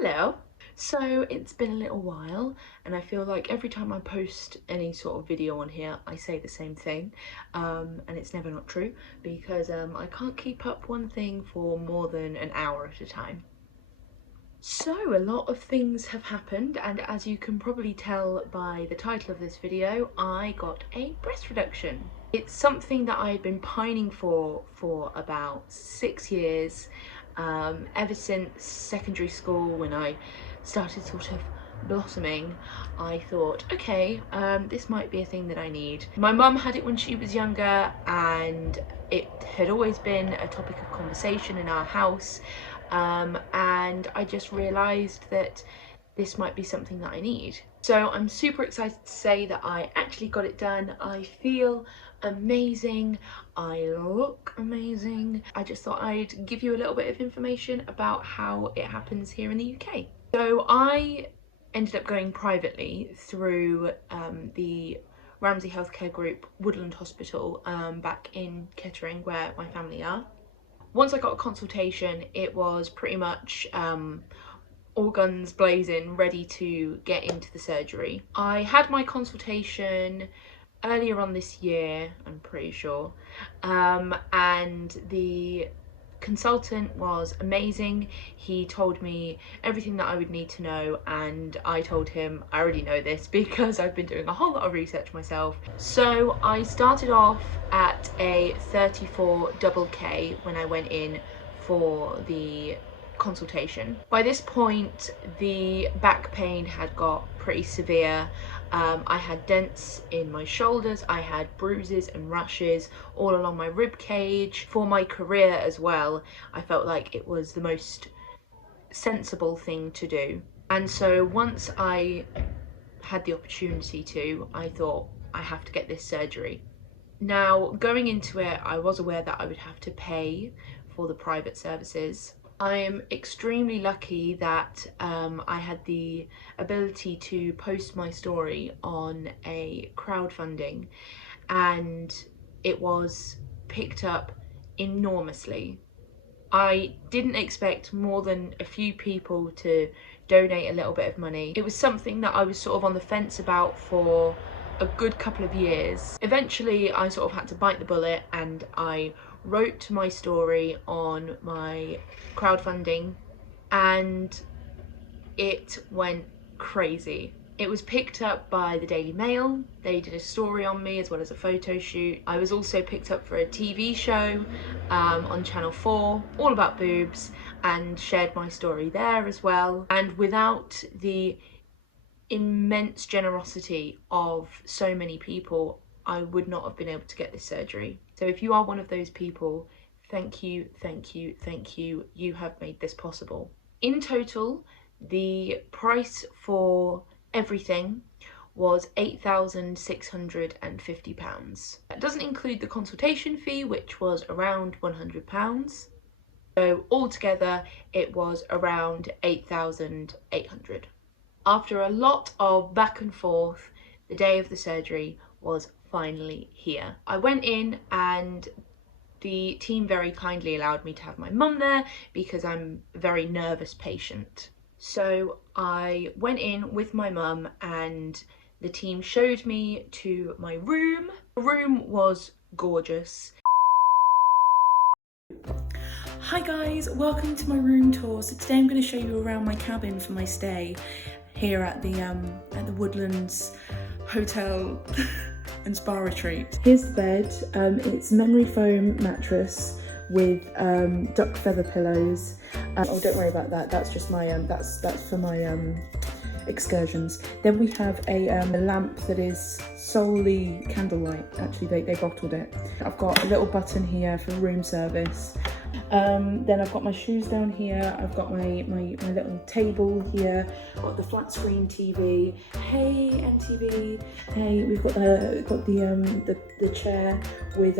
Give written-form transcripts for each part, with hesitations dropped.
Hello. So it's been a little while and I feel like every time I post any sort of video on here I say the same thing, and it's never not true because I can't keep up one thing for more than an hour at a time. So a lot of things have happened, and as you can probably tell by the title of this video, I got a breast reduction. It's something that I've been pining for about 6 years, ever since secondary school when I started sort of blossoming. I thought, okay, this might be a thing that I need. My mum had it when she was younger and it had always been a topic of conversation in our house, and I just realised that this might be something that I need. So I'm super excited to say that I actually got it done. I feel amazing, I look amazing. I just thought I'd give you a little bit of information about how it happens here in the UK. So I ended up going privately through the Ramsey Healthcare Group Woodland Hospital back in Kettering, where my family are. Once I got a consultation, it was pretty much all guns blazing, ready to get into the surgery. I had my consultation earlier on this year, I'm pretty sure, and the consultant was amazing. He told me everything that I would need to know, and I told him I already know this because I've been doing a whole lot of research myself. So I started off at a 34 double K when I went in for the consultation. By this point the back pain had got pretty severe. I had dents in my shoulders, I had bruises and rashes all along my rib cage. For my career as well, I felt like it was the most sensible thing to do. And so once I had the opportunity to, I thought I have to get this surgery. Now, going into it, I was aware that I would have to pay for the private services. I am extremely lucky that I had the ability to post my story on a crowdfunding, and it was picked up enormously. I didn't expect more than a few people to donate a little bit of money. It was something that I was sort of on the fence about for a good couple of years. Eventually I sort of had to bite the bullet and I wrote my story on my crowdfunding and it went crazy. It was picked up by the Daily Mail. They did a story on me as well as a photo shoot. I was also picked up for a TV show on Channel 4, all about boobs, and shared my story there as well. And without the immense generosity of so many people, I would not have been able to get this surgery. So if you are one of those people, thank you, thank you, thank you. You have made this possible. In total, the price for everything was £8,650. That doesn't include the consultation fee, which was around £100. So altogether, it was around 8,800. After a lot of back and forth, the day of the surgery was finally here. I went in and the team very kindly allowed me to have my mum there because I'm a very nervous patient. So I went in with my mum and the team showed me to my room. The room was gorgeous. Hi guys, welcome to my room tour. So today I'm going to show you around my cabin for my stay here at the Woodlands Hotel and Spa Retreat. Here's the bed. It's memory foam mattress with duck feather pillows. Oh, don't worry about that. That's just my that's for my excursions. Then we have a lamp that is solely candlelight. Actually, they bottled it. I've got a little button here for room service. Then I've got my shoes down here. I've got my little table here. I've got the flat screen TV. Hey NTV. Hey, we've got the chair with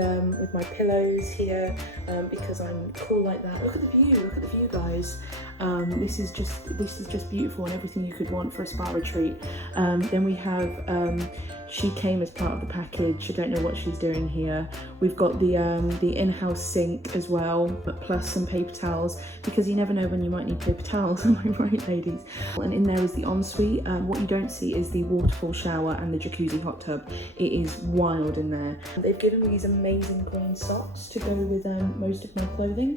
my pillows here because I'm cool like that. Look at the view. Look at the view, guys. This is just beautiful and everything you could want for a spa retreat. Then we have, she came as part of the package. I don't know what she's doing here. We've got the in-house sink as well, but plus some paper towels, because you never know when you might need paper towels, am I right, ladies? And in there is the ensuite. What you don't see is the waterfall shower and the jacuzzi hot tub. It is wild in there. They've given me these amazing green socks to go with most of my clothing.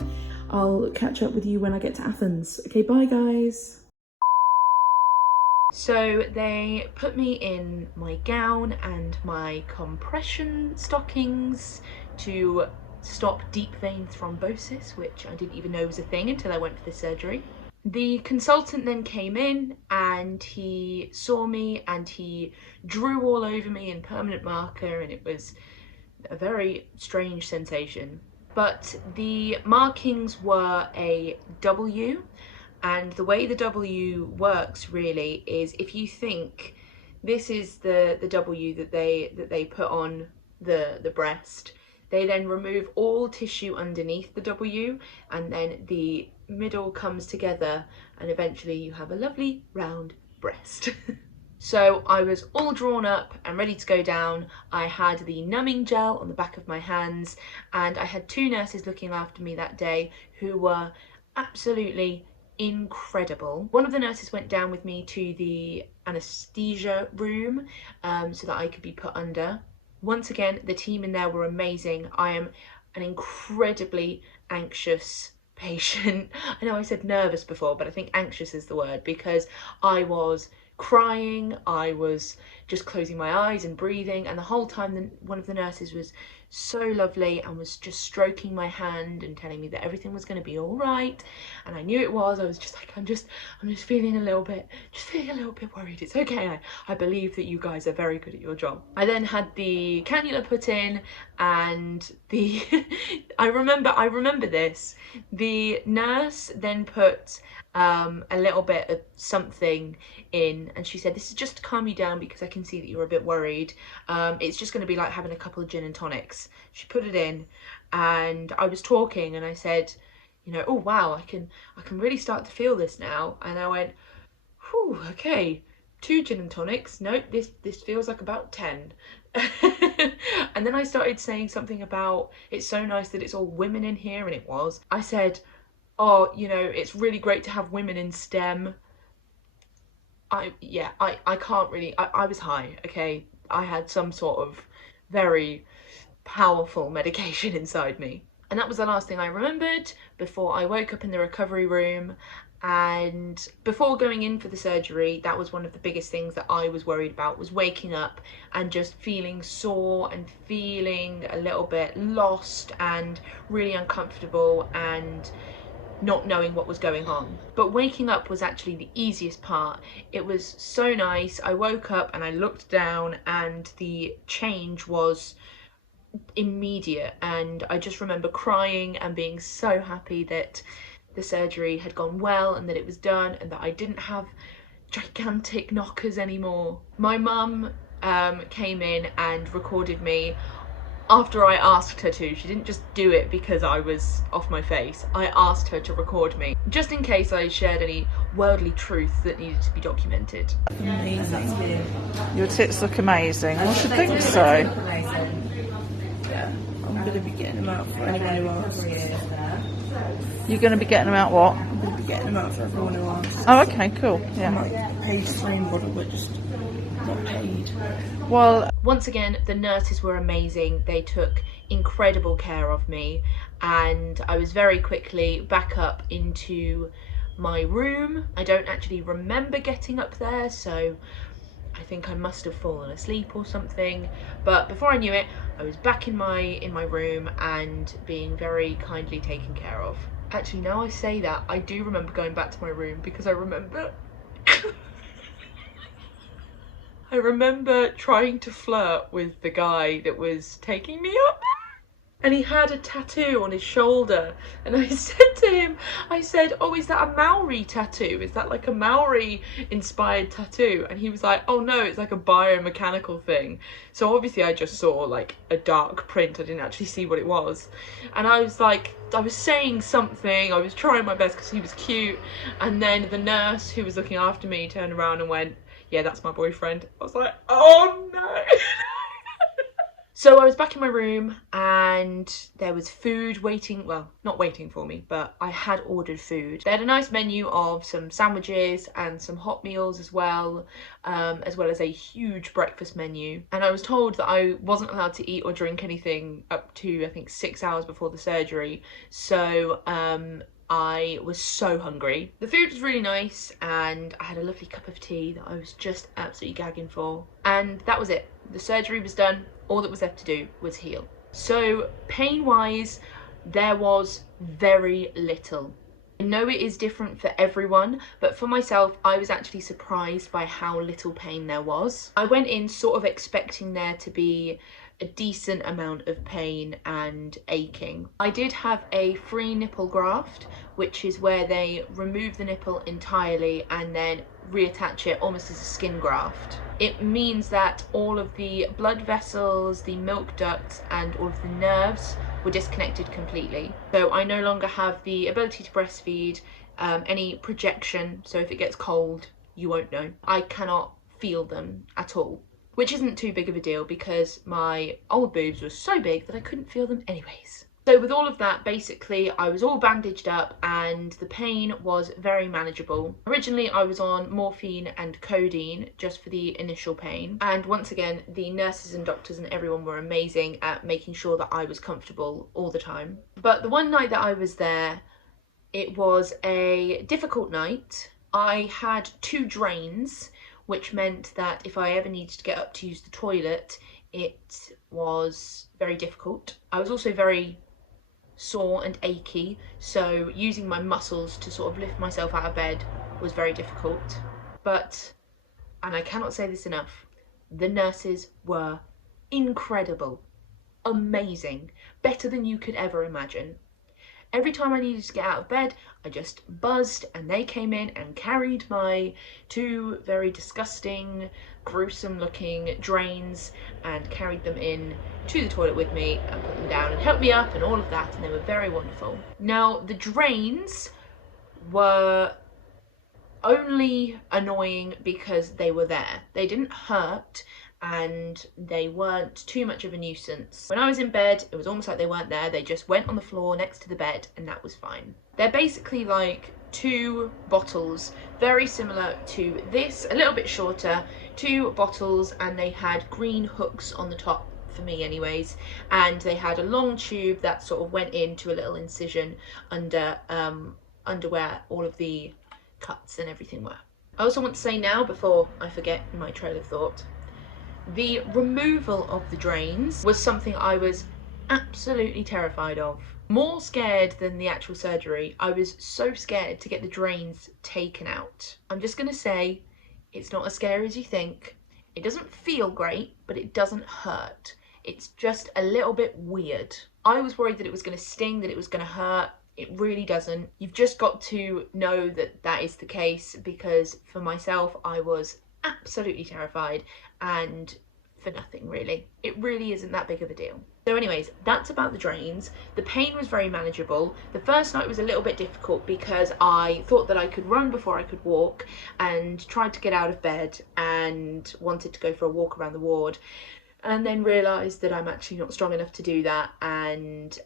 I'll catch up with you when I get to Athens. Okay, bye guys. So they put me in my gown and my compression stockings to stop deep vein thrombosis, which I didn't even know was a thing until I went for the surgery. The consultant then came in and he saw me and he drew all over me in permanent marker, and it was a very strange sensation. But the markings were a W, and the way the W works really is, if you think this is the W that they put on the breast, they then remove all tissue underneath the W, and then the middle comes together and eventually you have a lovely round breast. So I was all drawn up and ready to go down. I had the numbing gel on the back of my hands, and I had 2 nurses looking after me that day who were absolutely incredible. One of the nurses went down with me to the anesthesia room so that I could be put under. Once again, the team in there were amazing. I am an incredibly anxious patient. I know I said nervous before, but I think anxious is the word, because I was crying, I was just closing my eyes and breathing, and the whole time one of the nurses was so lovely and was just stroking my hand and telling me that everything was going to be all right, and I knew it was. I was just like, I'm just feeling a little bit worried. It's okay. I believe that you guys are very good at your job. I then had the cannula put in, and the I remember this. The nurse then put a little bit of something in, and she said, this is just to calm you down because I can see that you're a bit worried. It's just going to be like having a couple of gin and tonics. She put it in, and I was talking and I said, you know, oh wow, I can really start to feel this now. And I went, whew, okay, 2 gin and tonics. Nope, this feels like about 10. And then I started saying something about, it's so nice that it's all women in here, and it was. I said, oh, you know, it's really great to have women in STEM. I can't really, I was high, okay? I had some sort of very powerful medication inside me. And that was the last thing I remembered before I woke up in the recovery room. And before going in for the surgery, that was one of the biggest things that I was worried about, was waking up and just feeling sore and feeling a little bit lost and really uncomfortable and not knowing what was going on. But waking up was actually the easiest part. It was so nice. I woke up and I looked down and the change was immediate, and I just remember crying and being so happy that the surgery had gone well and that it was done and that I didn't have gigantic knockers anymore. My mum came in and recorded me after I asked her to. She didn't just do it because I was off my face. I asked her to record me, just in case I shared any worldly truth that needed to be documented. Amazing. Your tits look amazing. I should think so. Yeah, I'm going to be getting them out for anyone who asks. You're going to be getting them out what? I'm going to be getting them out for everyone who asks. Oh, okay, cool. Yeah. I'm like paid flame model, but just not paid. Well, once again, the nurses were amazing. They took incredible care of me, and I was very quickly back up into my room. I don't actually remember getting up there, so I think I must have fallen asleep or something. But before I knew it, I was back in my room and being very kindly taken care of. Actually, now I say that, I do remember going back to my room, because I remember I remember trying to flirt with the guy that was taking me up. and he had a tattoo on his shoulder. And I said to him, I said, oh, is that a Maori tattoo? Is that like a Maori inspired tattoo? And he was like, oh no, it's like a biomechanical thing. So obviously I just saw like a dark print. I didn't actually see what it was. And I was like, I was saying something, I was trying my best because he was cute. And then the nurse who was looking after me turned around and went, yeah, that's my boyfriend. I was like, oh no. So I was back in my room and there was food waiting, well, not waiting for me, but I had ordered food. They had a nice menu of some sandwiches and some hot meals as well as a huge breakfast menu. And I was told that I wasn't allowed to eat or drink anything up to, I think, 6 hours before the surgery. So I was so hungry. The food was really nice and I had a lovely cup of tea that I was just absolutely gagging for. And that was it. The surgery was done. All that was left to do was heal. So pain-wise, there was very little. I know it is different for everyone, but for myself, I was actually surprised by how little pain there was. I went in sort of expecting there to be a decent amount of pain and aching. I did have a free nipple graft, which is where they remove the nipple entirely and then reattach it almost as a skin graft. It means that all of the blood vessels, the milk ducts and all of the nerves were disconnected completely. So I no longer have the ability to breastfeed, any projection, so if it gets cold, you won't know. I cannot feel them at all, which isn't too big of a deal because my old boobs were so big that I couldn't feel them anyways. So with all of that, basically, I was all bandaged up and the pain was very manageable. Originally, I was on morphine and codeine just for the initial pain. And once again, the nurses and doctors and everyone were amazing at making sure that I was comfortable all the time. But the one night that I was there, it was a difficult night. I had 2 drains, which meant that if I ever needed to get up to use the toilet, it was very difficult. I was also very sore and achy, so using my muscles to sort of lift myself out of bed was very difficult. But, and I cannot say this enough, the nurses were incredible, amazing, better than you could ever imagine. Every time I needed to get out of bed, I just buzzed and they came in and carried my 2 very disgusting, gruesome looking drains and carried them in to the toilet with me and put them down and helped me up and all of that, and they were very wonderful. Now, the drains were only annoying because they were there. They didn't hurt and they weren't too much of a nuisance. When I was in bed, it was almost like they weren't there. They just went on the floor next to the bed and that was fine. They're basically like 2 bottles, very similar to this, a little bit shorter, 2 bottles, and they had green hooks on the top, for me anyways, and they had a long tube that sort of went into a little incision under where all of the cuts and everything were. I also want to say now, before I forget my trail of thought, the removal of the drains was something I was absolutely terrified of. More scared than the actual surgery. I was so scared to get the drains taken out. I'm just gonna say, it's not as scary as you think. It doesn't feel great, but it doesn't hurt. It's just a little bit weird. I was worried that it was gonna sting, that it was gonna hurt. It really doesn't. You've just got to know that that is the case, because for myself, I was absolutely terrified, and for nothing really. It really isn't that big of a deal. So anyways, that's about the drains. The pain was very manageable. The first night was a little bit difficult because I thought that I could run before I could walk and tried to get out of bed and wanted to go for a walk around the ward, and then realised that I'm actually not strong enough to do that, and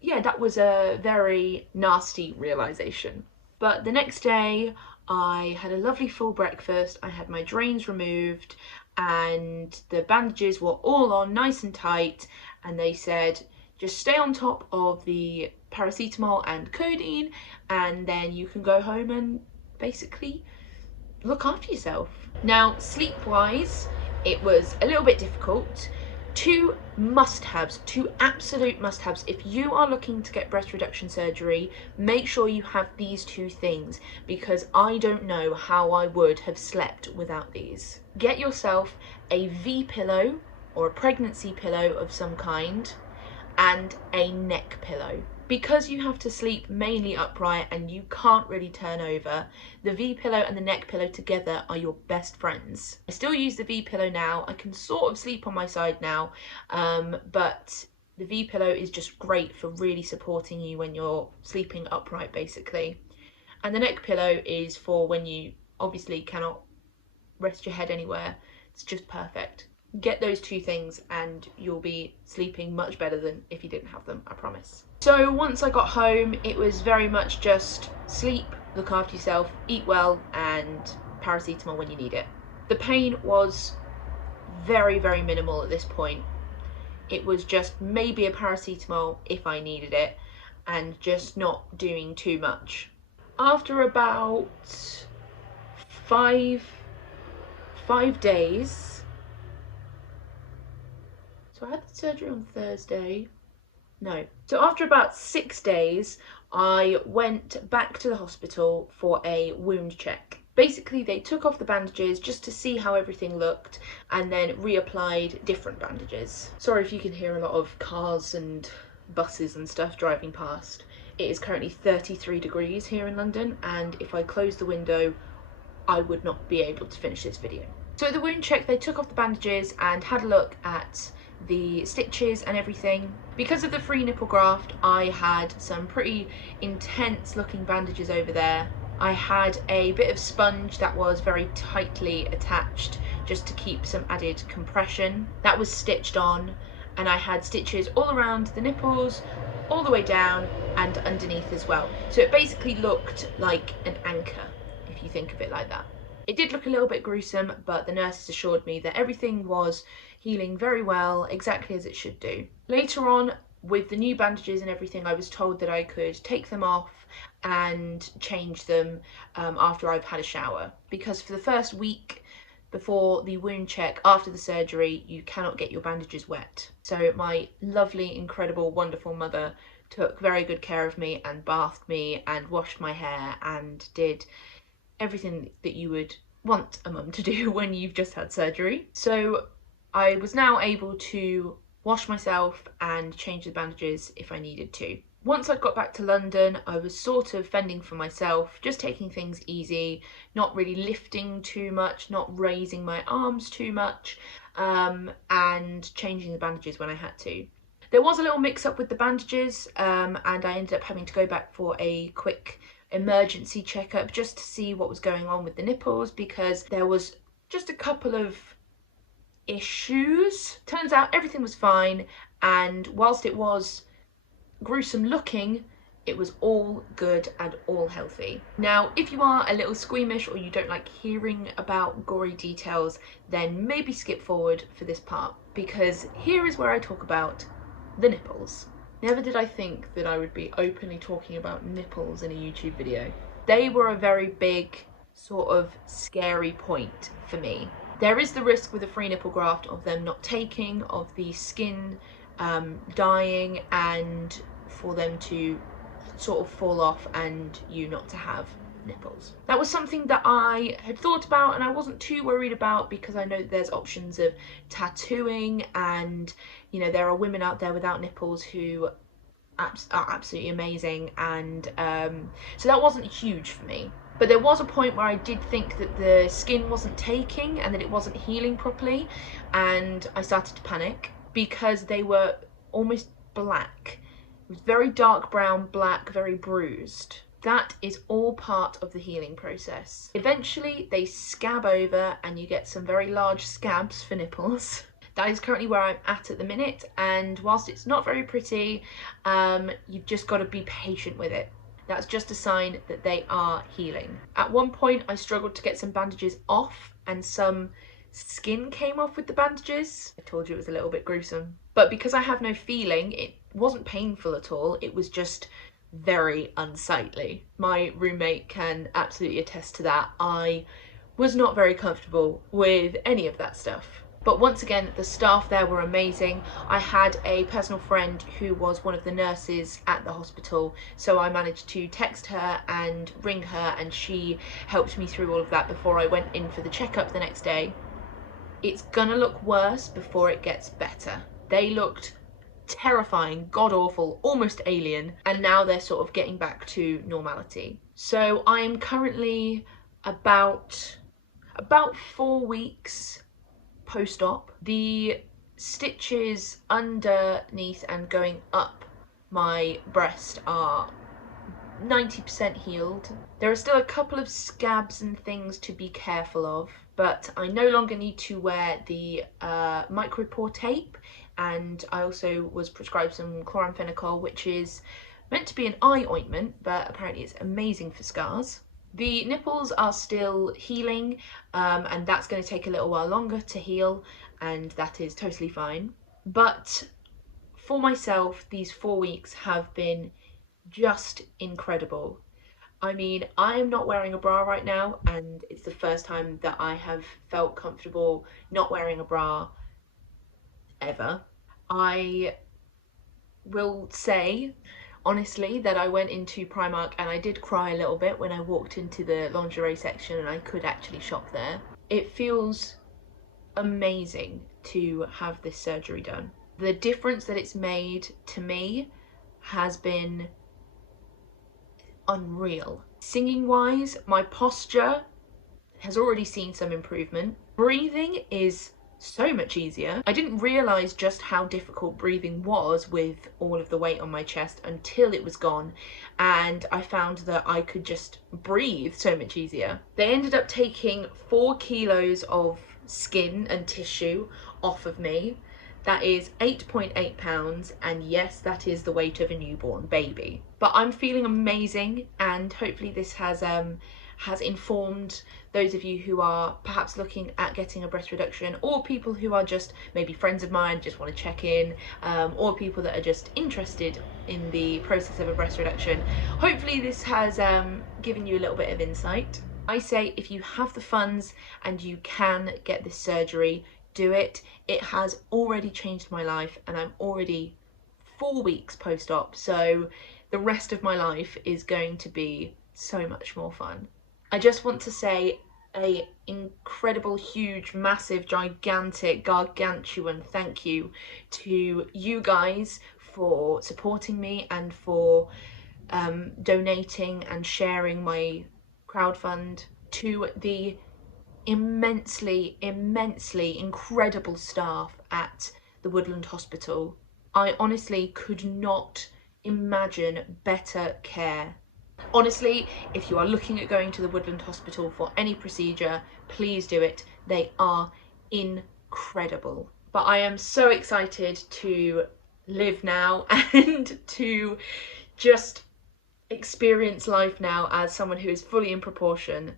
yeah, that was a very nasty realisation. But the next day I had a lovely full breakfast, I had my drains removed and the bandages were all on nice and tight, and they said just stay on top of the paracetamol and codeine and then you can go home and basically look after yourself. Now, sleep-wise, it was a little bit difficult. 2 must-haves, 2 absolute must-haves. If you are looking to get breast reduction surgery, make sure you have these 2 things, because I don't know how I would have slept without these. Get yourself a V pillow or a pregnancy pillow of some kind, and a neck pillow. Because you have to sleep mainly upright and you can't really turn over, the V-pillow and the neck pillow together are your best friends. I still use the V-pillow now. I can sort of sleep on my side now, but the V-pillow is just great for really supporting you when you're sleeping upright, basically. And the neck pillow is for when you obviously cannot rest your head anywhere. It's just perfect. Get those two things and you'll be sleeping much better than if you didn't have them, I promise. So once I got home, it was very much just sleep, look after yourself, eat well, and paracetamol when you need it. The pain was very, very minimal at this point. It was just maybe a paracetamol if I needed it, and just not doing too much. After about five days, so I had the surgery on Thursday. No. So after about 6 days, I went back to the hospital for a wound check. Basically, they took off the bandages just to see how everything looked and then reapplied different bandages. Sorry if you can hear a lot of cars and buses and stuff driving past. It is currently 33 degrees here in London, and if I close the window, I would not be able to finish this video. So at the wound check, they took off the bandages and had a look at the stitches and everything. Because of the free nipple graft, I had some pretty intense looking bandages over there. I had a bit of sponge that was very tightly attached just to keep some added compression. That was stitched on, and I had stitches all around the nipples, all the way down and underneath as well. So it basically looked like an anchor, if you think of it like that. It did look a little bit gruesome, but the nurses assured me that everything was healing very well, exactly as it should do. Later on, with the new bandages and everything, I was told that I could take them off and change them after I've had a shower. Because for the first week before the wound check, after the surgery, you cannot get your bandages wet. So my lovely, incredible, wonderful mother took very good care of me and bathed me and washed my hair and did everything that you would want a mum to do when you've just had surgery. So I was now able to wash myself and change the bandages if I needed to. Once I got back to London, I was sort of fending for myself, just taking things easy, not really lifting too much, not raising my arms too much, and changing the bandages when I had to. There was a little mix up with the bandages, and I ended up having to go back for a quick emergency checkup just to see what was going on with the nipples, because there was just a couple of issues. Turns out everything was fine, and whilst it was gruesome looking, it was all good and all healthy. Now, if you are a little squeamish or you don't like hearing about gory details, then maybe skip forward for this part, because here is where I talk about the nipples. Never did I think that I would be openly talking about nipples in a YouTube video. They were a very big, sort of scary point for me. There is the risk with a free nipple graft of them not taking, of the skin dying, and for them to sort of fall off and you not to have nipples. That was something that I had thought about and I wasn't too worried about, because I know that there's options of tattooing, and you know, there are women out there without nipples who are absolutely amazing, and so that wasn't huge for me. But there was a point where I did think that the skin wasn't taking and that it wasn't healing properly, and I started to panic because they were almost black. It was very dark brown, black, very bruised. That is all part of the healing process. Eventually they scab over and you get some very large scabs for nipples. That is currently where I'm at the minute, and whilst it's not very pretty, you've just got to be patient with it. That's just a sign that they are healing. At one point I struggled to get some bandages off and some skin came off with the bandages. I told you it was a little bit gruesome. But because I have no feeling, it wasn't painful at all. It was just very unsightly. My roommate can absolutely attest to that. I was not very comfortable with any of that stuff. But once again, the staff there were amazing. I had a personal friend who was one of the nurses at the hospital, so I managed to text her and ring her, and she helped me through all of that before I went in for the checkup the next day. It's gonna look worse before it gets better. They looked terrifying, god-awful, almost alien, and now they're sort of getting back to normality. So I'm currently about 4 weeks post-op. The stitches underneath and going up my breast are 90% healed. There are still a couple of scabs and things to be careful of, but I no longer need to wear the micropore tape, and I also was prescribed some chloramphenicol, which is meant to be an eye ointment, but apparently it's amazing for scars. The nipples are still healing, and that's going to take a little while longer to heal, and that is totally fine. But for myself, these 4 weeks have been just incredible. I mean, I am not wearing a bra right now, and it's the first time that I have felt comfortable not wearing a bra ever. I will say, honestly, that I went into Primark and I did cry a little bit when I walked into the lingerie section and I could actually shop there. It feels amazing to have this surgery done. The difference that it's made to me has been unreal. Singing wise, my posture has already seen some improvement. Breathing is so much easier. I didn't realise just how difficult breathing was with all of the weight on my chest until it was gone, and I found that I could just breathe so much easier. They ended up taking 4 kilos of skin and tissue off of me. That is 8.8 pounds, and yes, that is the weight of a newborn baby. But I'm feeling amazing, and hopefully this has informed those of you who are perhaps looking at getting a breast reduction, or people who are just maybe friends of mine, just want to check in, or people that are just interested in the process of a breast reduction. Hopefully this has given you a little bit of insight. I say if you have the funds and you can get this surgery, do it. It has already changed my life, and I'm already 4 weeks post-op, so the rest of my life is going to be so much more fun. I just want to say a incredible, huge, massive, gigantic, gargantuan thank you to you guys for supporting me and for donating and sharing my crowdfund, to the immensely incredible staff at the Woodland Hospital. I honestly could not imagine better care. Honestly, if you are looking at going to the Woodland Hospital for any procedure, please do it. They are incredible. But I am so excited to live now and to just experience life now as someone who is fully in proportion.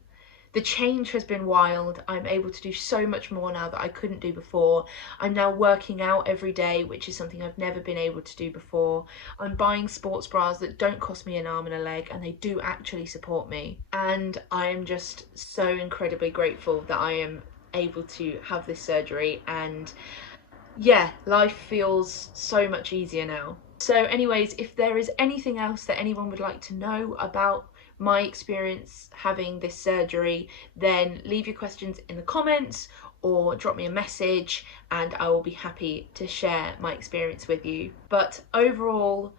The change has been wild. I'm able to do so much more now that I couldn't do before. I'm now working out every day, which is something I've never been able to do before. I'm buying sports bras that don't cost me an arm and a leg, and they do actually support me. And I am just so incredibly grateful that I am able to have this surgery, and yeah, life feels so much easier now. So anyways, if there is anything else that anyone would like to know about my experience having this surgery, then leave your questions in the comments or drop me a message and I will be happy to share my experience with you. But overall,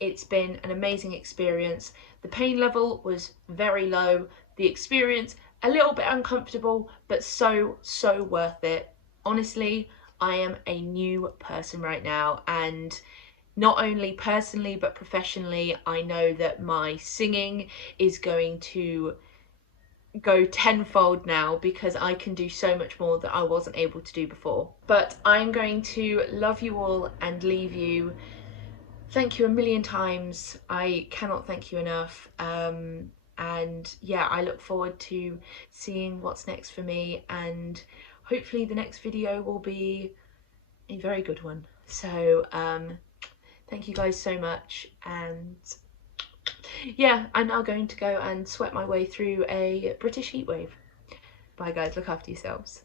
it's been an amazing experience. The pain level was very low, the experience a little bit uncomfortable, but so worth it. Honestly, I am a new person right now, and not only personally but professionally, I know that my singing is going to go tenfold now because I can do so much more that I wasn't able to do before. But I'm going to love you all and leave you. Thank you a million times. I cannot thank you enough. And yeah, I look forward to seeing what's next for me, and hopefully the next video will be a very good one. So thank you guys so much, and yeah, I'm now going to go and sweat my way through a British heatwave. Bye guys, look after yourselves.